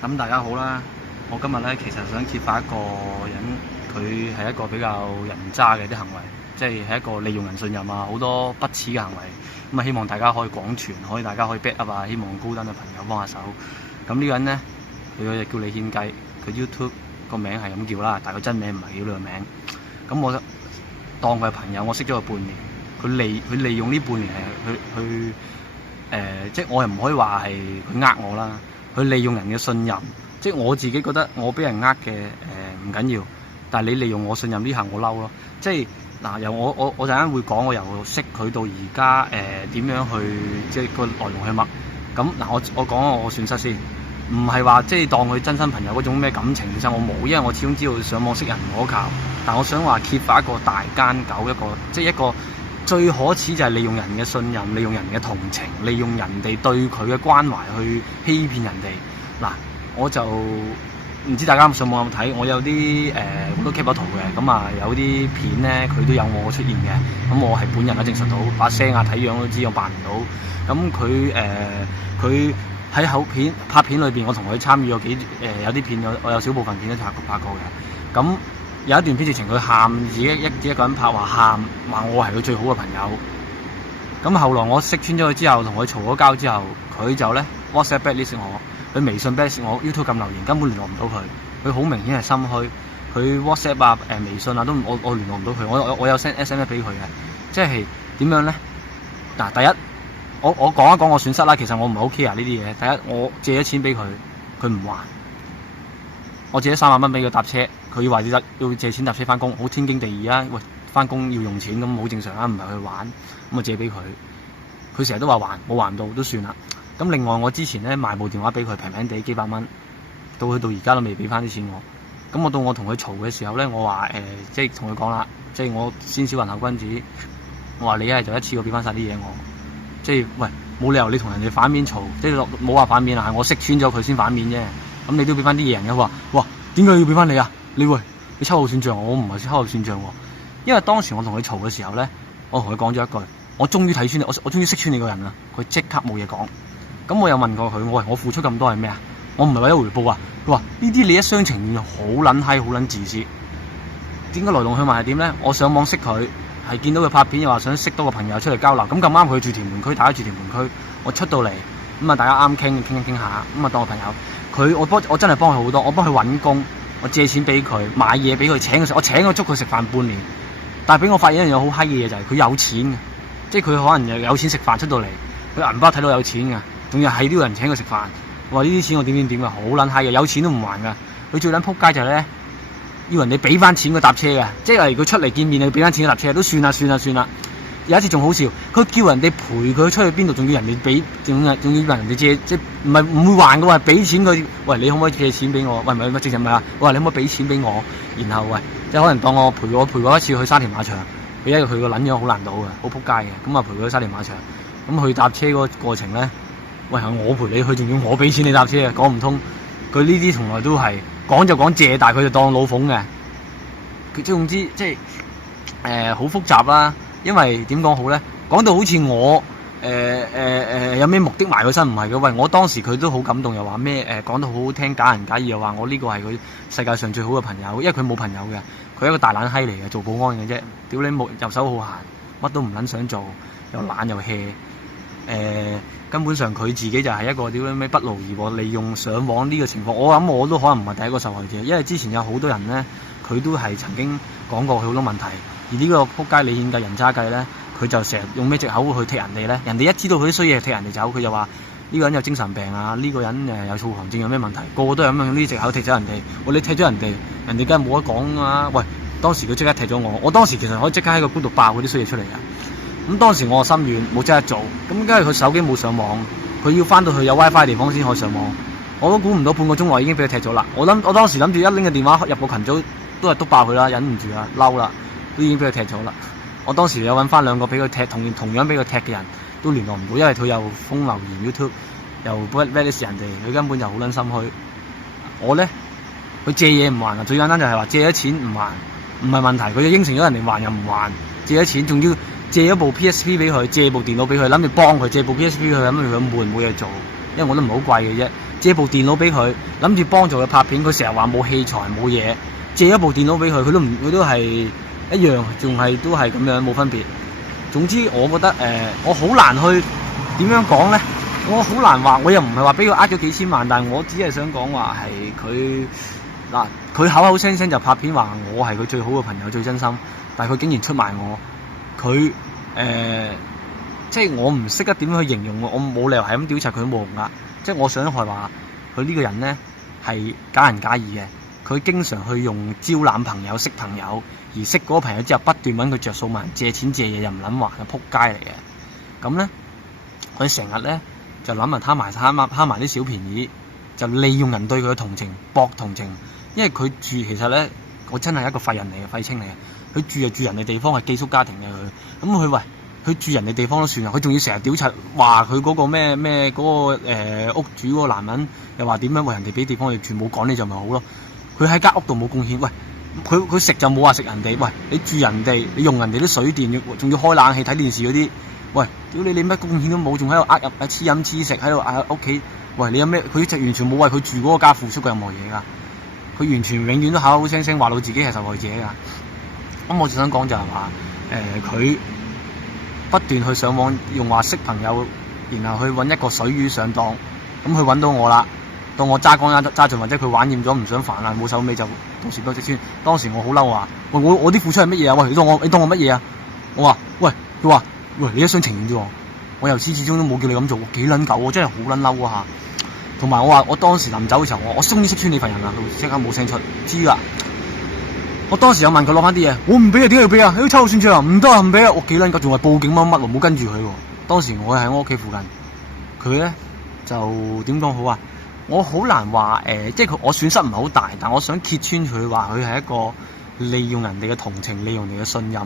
咁大家好啦，我今日咧其實想揭發一個人，佢係一個比較人渣嘅啲行為，即係一個利用人信任啊，好多不恥嘅行為。咁啊，希望大家可以廣傳，大家可以 back up 啊，希望高登嘅朋友幫下手。咁呢個人咧，佢叫李獻計，佢 YouTube 個名係咁叫啦，但係佢真名唔係叫呢個名。咁我當佢係朋友，我識咗佢半年，佢利用呢半年係去即係我又唔可以話係佢呃我啦。佢利用人嘅信任，即係我自己覺得我俾人呃嘅唔緊要，但係你利用我信任呢下我嬲咯。即係嗱，由我陣間會講，我由識佢到而家點樣去，即係個來龍去脈。咁嗱，我講我損失先，唔係話即係當佢真心朋友嗰種咩感情，其實我冇，因為我始終知道上網識人唔可靠。但我想話揭發一個大奸狗，即係一個最可恥就係利用人嘅信任，利用人嘅同情，利用人哋對佢嘅關懷去欺騙人哋。嗱，我就唔知大家上網有冇睇，我有啲好多 keep 咗圖嘅，咁啊有啲片咧佢都有我出現嘅，咁我係本人啊證實到，把聲啊睇樣都知我扮唔到。咁佢喺拍片裏邊，我同佢參與咗有啲片，我有少部分片都拍過嘅。咁有一段片直情佢喊，自己一個人拍，話我係佢最好嘅朋友。咁後來我識穿咗佢之後，同佢嘈咗交之後，佢就咧 WhatsApp blacklist 我，佢微信 blacklist我 ，YouTube 撳留言根本聯絡唔到佢。佢好明顯係心虛，佢 WhatsApp 啊微信啊都我聯絡唔到佢。我有 send SMS 俾佢嘅，即係點樣咧？嗱，第一我講一講我損失啦。其實我唔係好 care 呢啲嘢。第一，我借咗錢俾佢，佢唔還。我借咗3萬蚊俾佢搭車，佢話要借錢搭車翻工，好天經地義啊！喂，翻工要用錢咁好正常啊，唔係去玩，咁我借俾佢。佢成日都話還，冇還到都算啦。咁另外我之前咧賣部電話俾佢，平平地幾百蚊，到佢到而家都未俾翻啲錢我。咁我同佢嘈嘅時候咧，我話即係同佢講啦，即係我先小人後君子。我話你一係就一次過俾翻晒啲嘢我，即係喂冇理由你同人哋反面嘈，即係冇話反面啊，係我識穿咗佢先反面啫。咁你都俾翻啲嘢人嘅。佢話：哇，點解要俾翻你啊？你秋後算賬，我唔係秋後算賬喎。因為當時我同佢嘈嘅時候咧，我同佢講咗一句：我終於睇穿你，我終於識穿你個人啦。佢即刻冇嘢講。咁我有問過佢：我付出咁多係咩啊？我唔係為咗回報啊。佢話：呢啲你一廂情願，好撚閪，好撚自私。點解來龍去脈係點咧？我上網識佢，係見到佢拍片，又話想識多個朋友出嚟交流。咁啱佢住屯門區，大家住屯門區，我出到嚟咁啊，大家啱傾下，咁啊當個朋友。我真係幫佢好多，我幫佢揾工，我借錢俾佢，買嘢俾佢，請佢食，我請佢捉佢食飯半年。但係俾我發現一樣好閪嘅嘢就係佢有錢嘅，即係佢可能有錢食飯出到嚟，佢銀包睇到有錢㗎，仲要係都有人請佢食飯。我話呢啲錢我點㗎，好撚閪嘅，有錢都唔還㗎。佢最撚撲街就係咧，要人哋俾翻錢佢搭車㗎，即係例如佢出嚟見面你俾翻錢佢搭車，都算啦。有一次仲好笑，佢叫人哋陪佢出去邊度，仲要人哋俾，仲要問人哋借，即係唔會還嘅喎，俾錢佢。喂，你可唔可以借錢俾我？喂，唔係，正常唔係啊。我話你可唔可以俾錢俾我？然後喂，即係可能當我陪過一次去沙田馬場，佢因為佢個撚樣好難到嘅，好撲街嘅。咁啊陪佢去沙田馬場，咁去搭車嗰個過程咧，喂係我陪你去，仲要我俾錢你搭車啊？講唔通。佢呢啲從來都係講就講借，但係佢就當老馮嘅。佢總之即係好複雜啦。因為點講好咧？講到好似我有咩目的埋佢身，唔係嘅。喂，我當時佢都好感動，又話咩講得好好聽，假仁假義，又話我呢個係佢世界上最好嘅朋友，因為佢冇朋友嘅，佢係一個大懶閪嚟嘅，做保安嘅啫。屌你冇遊手好閒，乜都唔撚想做，又懶又 hea。根本上佢自己就係一個屌你咩不勞而獲，利用上網呢個情況。我諗我都可能唔係第一個受害者，因為之前有好多人咧，佢都係曾經講過佢好多問題。而呢個撲街李獻計人渣計咧，佢就成日用咩藉口去踢人哋咧？人哋一知道佢啲衰嘢踢人哋走，佢就話呢個人有精神病啊，呢個人有躁狂症，有咩問題？個個都係咁樣用呢啲藉口踢走人哋。你踢咗人哋，人哋梗係冇得講啊！喂，當時佢即刻踢咗我當時其實可以即刻喺個官度爆嗰啲衰嘢出嚟㗎。咁當時我心軟，冇即刻做。咁因為佢手機冇上網，佢要翻到去有 WiFi 嘅地方先可以上網。我都估唔到半個鐘內已經俾佢踢咗啦。我當時諗住一拎個電話入個群組，都係篤爆佢啦，忍唔住啦，嬲啦。都已經俾佢踢咗啦！我當時有揾翻2個俾佢踢，同樣俾佢踢嘅人都聯絡唔到，因為佢又封留言 YouTube，又 blacklist 人哋，佢根本就好撚心虛。我咧，佢借嘢唔還啊！最簡單就係話借咗錢唔還，唔係問題。佢就應承咗人哋還又唔還，借咗錢仲要借咗部 PSP 俾佢，借部電腦俾佢，諗住幫佢借部 PSP 佢，諗住佢悶冇嘢做，因為我都唔係好貴嘅啫，借部電腦俾佢，諗住幫助佢拍片。佢成日話冇器材冇嘢，借一部電腦俾佢，佢都係一樣，都係咁樣冇分別。總之我覺得我好難去點樣講咧，我好難話，我又唔係話俾佢呃咗幾千萬，但係我只係想講話係佢嗱，佢口口聲聲就拍片話我係佢最好嘅朋友最真心，但係佢竟然出賣我，佢即係我唔識得點樣去形容，我冇理由係咁屌柒佢冇用噶。即係我想係話佢呢個人咧係假仁假義嘅，佢經常去用招攬朋友識朋友，而識嗰個朋友之後不斷揾佢着數問人借錢借嘢又唔撚還嘅撲街嚟嘅。咁咧佢成日咧就諗人貪埋啲小便宜，就利用人對佢嘅同情博同情。因為佢住其實咧，我真係一個廢人嚟嘅廢青嚟嘅，佢住就住人哋地方係寄宿家庭嘅佢，咁佢住人哋地方都算啦，佢仲要成日屌柒話佢嗰個咩嗰個屋主嗰個男人又話點樣為人哋俾地方佢住冇趕你就咪好咯。佢喺間屋度冇貢獻，喂佢食就冇話食人哋，喂你住人哋你用人哋啲水電，仲要開冷氣睇電視嗰啲，喂屌你乜貢獻都冇，仲喺度黐飲黐食喺度屋企，喂你有咩？佢就完全冇為佢住嗰個家付出過任何嘢噶，佢完全永遠都口口聲聲話到自己係受害者噶。咁我就想講就係話佢不斷去上網用話識朋友，然後去揾一個水魚上當，咁佢揾到我啦，到我揸光揸盡，或者佢玩厭咗唔想煩啦，冇手尾就到時多隻先。當時我好嬲啊！喂我啲付出係乜嘢啊？喂你當我乜嘢啊？我話喂佢話喂你一廂情願啫喎，我由始至終都冇叫你咁做，幾撚狗我真係好撚嬲啊！同埋我話我當時臨走嘅時候，我終於識穿你份人啦，佢即刻冇聲出，知啦。我當時有問佢攞翻啲嘢，我唔俾啊，點解要俾啊？你秋後算賬啊？唔得啊，唔俾啊！我幾撚夠，仲係報警乜喎，冇跟住佢喎。當時我喺我屋企附近，佢咧就點講好啊？我好難話即係我損失唔係好大，但我想揭穿佢話佢係一個利用人哋嘅同情，利用人哋嘅信任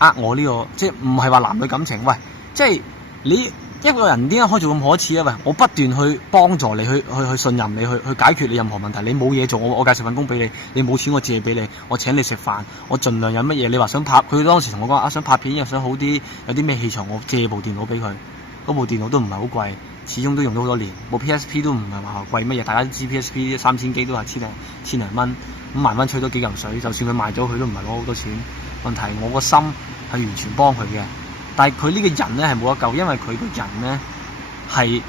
而我呢個，即係唔係話男女感情？喂，即係你一個人點解可以做咁可恥啊？喂，我不斷去幫助你，去信任你，去解決你任何問題。你冇嘢做，我介紹份工俾你，你冇錢我借俾你，我請你食飯，我盡量有乜嘢。你話想拍，佢當時同我講想拍片又想好啲，有啲咩器材我借部電腦俾佢，嗰部電腦都唔係好貴，始終都用咗好多年。部 PSP 都唔係話貴乜嘢，大家都知 PSP 3000幾都係千零蚊，5萬蚊吹多幾嚿水，就算佢賣咗佢都唔係攞好多錢。問題我個心係完全幫佢嘅。但係佢呢個人咧係冇得救，因為佢個人咧係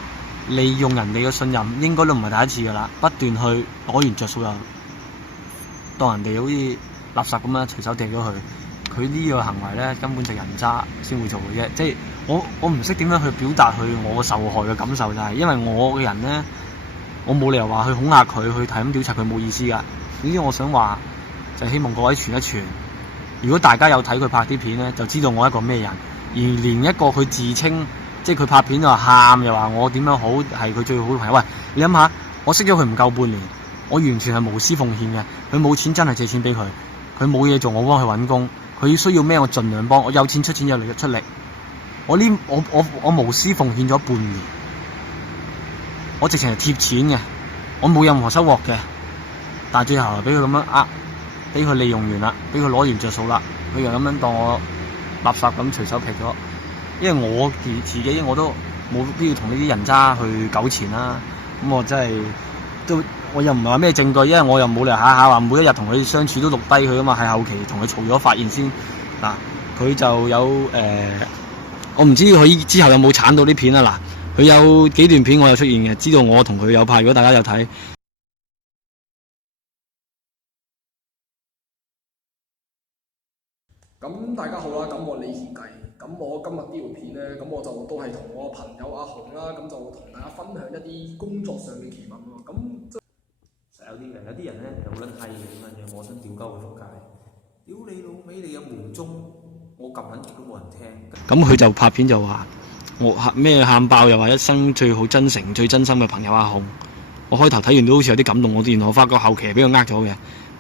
利用人哋嘅信任，應該都唔係第一次噶啦，不斷去攞完着數又當人哋好似垃圾咁樣隨手掟咗佢。佢呢個行為咧根本就人渣先會做嘅啫，即係我唔識點樣去表達去我受害嘅感受，就係因為我嘅人咧，我冇理由話去恐嚇佢，去睇咁調查佢冇意思噶。總之我想話就希望各位傳一傳，如果大家有睇佢拍啲片咧，就知道我係一個咩人。而連一個佢自稱，即係佢拍片就喊，又話我點樣好係佢最好嘅朋友。喂，你諗下，我識咗佢唔夠半年，我完全係無私奉獻嘅。佢冇錢真係借錢俾佢，佢冇嘢做我幫佢揾工，佢需要咩我盡量幫，我有錢出錢有力出力。我無私奉獻咗半年，我直情係貼錢嘅，我冇任何收穫嘅。但係最後俾佢咁樣俾佢利用完啦，俾佢攞完着數啦，佢又咁樣當我垃圾咁隨手劈咗，因為我自己我都冇必要同呢啲人渣去糾纏啦。咁我真係我又唔係話咩證據，因為我又冇理由下下話每一日同佢相處都錄低佢啊嘛，係後期同佢嘈咗發現先嗱，佢就有我唔知佢之後有冇鏟到啲片啊嗱，佢有幾段片我有出現嘅，知道我同佢有拍，如果大家有睇。咁大家好啦，咁我李賢計，咁我今日呢條片咧，咁我就都係同我朋友阿紅啦，咁就同大家分享一啲工作上嘅奇聞咯。咁實有啲人咧就好撚閪嘅咁樣，我想屌鳩佢仆街，屌你老味，你有門鐘，我撳緊極都冇人聽。咁佢就拍片就話我喊爆，又話一生最好真誠最真心嘅朋友阿紅。我開頭睇完都好似有啲感動，原來我發覺後期係俾佢呃咗嘅。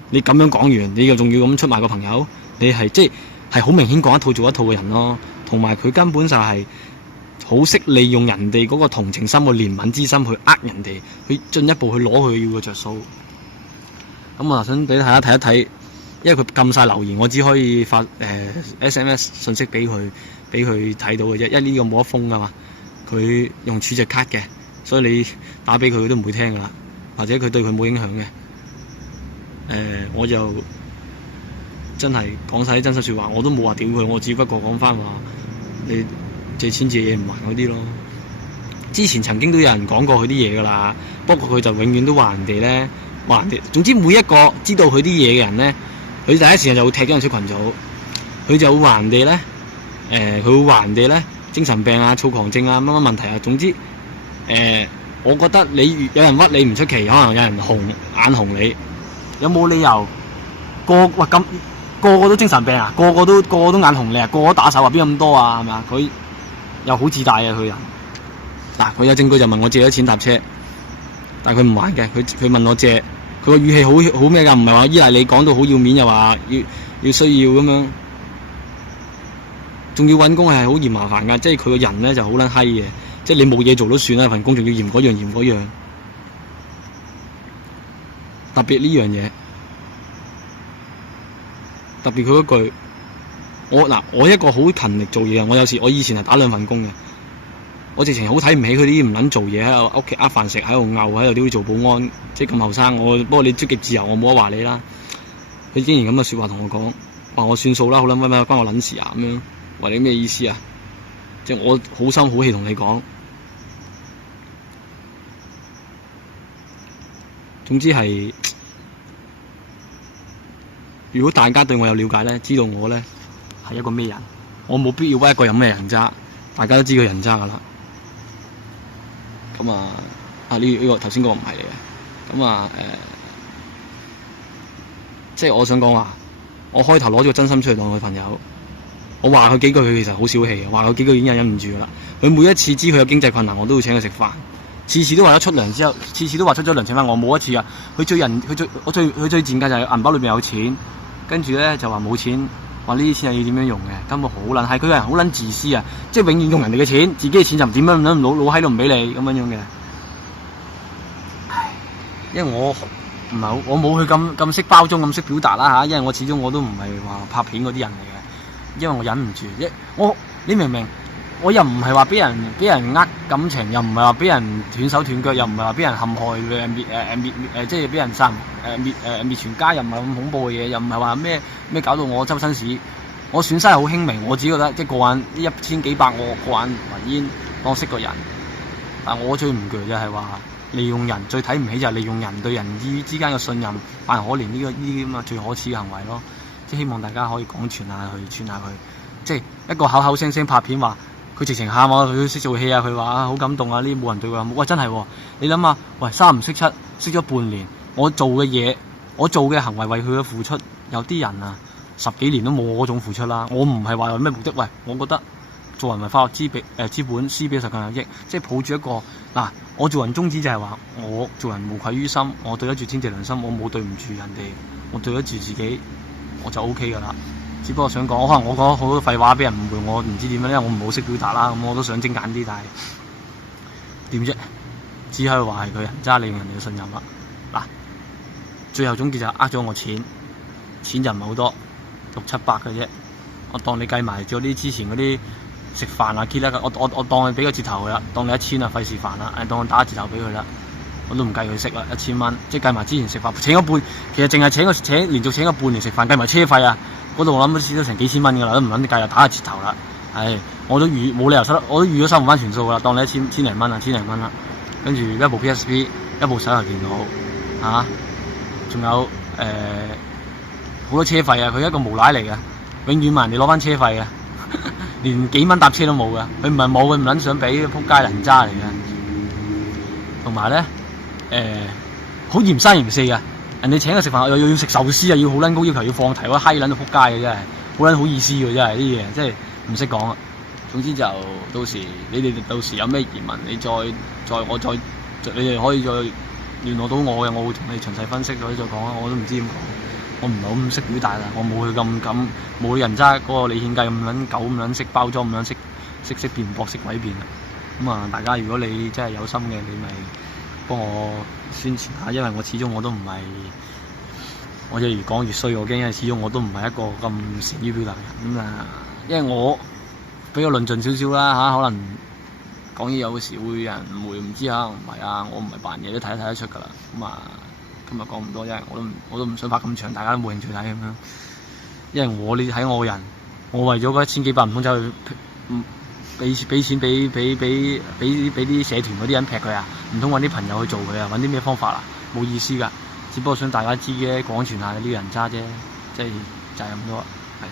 你咁樣講完，你又仲要咁出賣個朋友，你係即係好明顯講一套做一套嘅人咯。同埋佢根本就係好識利用人哋嗰個同情心、個憐憫之心去呃人哋，去進一步去攞佢要嘅着數。咁我想俾大家睇一睇，因為佢撳晒留言，我只可以發SMS 信息俾佢睇到嘅啫。因為呢個冇得封噶嘛，佢用儲值卡嘅，所以你打俾佢，佢都唔會聽噶啦，或者佢對佢冇影響嘅。我就真係講晒啲真實説話，我都冇話屌佢，我只不過講翻話你借錢借嘢唔還嗰啲咯。之前曾經都有人講過佢啲嘢噶啦，不過佢就永遠都話人哋咧，話人哋。總之每一個知道佢啲嘢嘅人咧，佢第一時間就會踢咗人出群組，佢就會話人哋咧，佢會話人哋咧精神病啊、躁狂症啊、乜乜問題啊。總之，我覺得你有人屈你唔出奇，可能有人眼紅你，有冇理由個個都精神病啊？個個都眼紅你啊？個個都打手啊？邊咁多啊？係咪啊？佢又好自大啊！佢人嗱，佢有證據就問我借咗錢搭車，但係佢唔還嘅，佢問我借，佢個語氣好咩㗎？唔係話依賴你講到好要面，又話要需要咁樣，仲要揾工係好嫌麻煩㗎，即係佢個人咧就好撚閪嘅，即係你冇嘢做都算啦，份工仲要嫌嗰樣嫌嗰樣，特別呢樣嘢。特別佢嗰句，我一個好勤力做嘢啊！我以前係打2份工嘅，我直情好睇唔起佢啲唔撚做嘢喺度屋企飯食，喺度漚，喺度都要做保安，即係咁後生。不過你積極自由，我冇得話你啦。佢竟然咁嘅説話同我講，話我算數啦，好撚乜乜關我撚事啊咁樣，話你咩意思啊？即係我好心好氣同你講，總之係。如果大家對我有了解咧，知道我咧係一個咩人，我冇必要屈一個人咩人渣，大家都知佢人渣噶啦。咁呢個頭先嗰個唔係嚟嘅。咁即係我想講話，我開頭攞咗個真心出嚟當佢朋友，我話佢幾句，佢其實好小氣，話佢幾句已經忍唔住噶啦。佢每一次知佢有經濟困難，我都會請佢食飯，次次都話咗出糧之後，次次都話出咗糧請翻我，冇一次啊。佢最賤格就係銀包裏邊有錢。跟住咧就話冇錢，話呢啲錢係要點樣用嘅，根本好撚係佢個人好撚自私啊！即係永遠用人哋嘅錢，自己嘅錢就點樣老閪都唔俾你咁樣嘅。唉，因為我冇佢咁識包裝咁識表達啦嚇，因為我始終我都唔係話拍片嗰啲人嚟嘅，因為我忍唔住，你明唔明？我又唔係話俾人呃感情，又唔係話俾人斷手斷腳，又唔係話俾人陷害即係俾人殺滅全家，又唔係咁恐怖嘅嘢，又唔係話咩搞到我周身屎。我損失係好輕微，我只覺得即係過眼1千幾百，我過眼雲煙當我識個人。但我最唔鋸就係話利用人，最睇唔起就係利用人對人之間嘅信任，扮可憐呢啲咁啊最可恥嘅行為咯。即係希望大家可以講傳下佢，即係一個口口聲聲拍片話。佢直情喊我，佢識做戲啊！佢話好感動啊！呢啲冇人對佢好，喂真係喎！你諗下，喂3唔識7，識咗半年，我做嘅行為為佢嘅付出，有啲人啊10幾年都冇我嗰種付出啦。我唔係話有咩目的，喂，我覺得做人為快樂資本，施比受更有益，即係抱住一個我做人宗旨就係話，我做人無愧於心，我對得住天地良心，我冇對唔住人哋，我對得住自己，我就 OK 噶啦。只不過想講，可能我講好多廢話俾人誤會，我唔知點樣，因為我唔好識表達啦。咁我都想精簡啲，但係點啫？只可以話係佢人渣，利用人哋嘅信任啦。最後總結就呃咗我錢就唔係好多，600-700嘅啫。我當你計埋咗啲之前嗰啲食飯啊 kit 啦，我當你俾個折頭佢啦，當你1000啊，費事煩啦，當我打個折頭俾佢啦。我都唔計佢食啦，1000蚊，即係計埋之前食飯請咗半，其實淨係連續請咗半年食飯，計埋車費啊！嗰度我諗都成幾千蚊噶啦，都唔撚計啦，打下折頭啦。我都冇理由我都預咗收唔翻全數噶啦，當你千零蚊啦。跟住一部 PSP， 一部手提電腦，仲有好多車費啊！佢一個無賴嚟嘅，永遠問人哋攞翻車費嘅，連幾蚊搭車都冇嘅。佢唔係冇，佢唔撚想俾，撲街人渣嚟嘅。同埋咧，好嫌三嫌四嘅。人哋請佢食飯，又要食壽司啊，要好撚高要求，要放題，嗰閪撚到撲街嘅真係，好撚好意思嘅真係啲嘢，真係唔識講啊。總之就到時你哋到時有咩疑問，你哋可以再聯絡到我嘅，我會同你詳細分析咗再講啊。我都唔知點講，我唔係好咁識表達啦，我冇佢咁冇人渣嗰個李獻計咁撚狗咁撚識包裝咁撚識辯駁識詭辯啊。咁大家如果你真係有心嘅，你咪幫我宣傳下，因為我始終我都唔係，我就越講越衰，我驚，因為始終我都唔係一個咁善於表達嘅人。因為我比較論盡少少啦可能講嘢有時會有人誤會，唔知啊，唔係啊，我唔係扮嘢都睇得出㗎啦。咁啊，今日講唔多，因為我都唔想拍咁長，大家都冇興趣睇咁樣。因為你睇我個人，我為咗嗰1000幾百唔通走去俾錢俾啲社團嗰啲人劈佢啊？唔通揾啲朋友去做佢啊？揾啲咩方法啊？冇意思㗎，只不過想大家知嘅廣傳下呢啲人渣啫，即係就係咁多，係。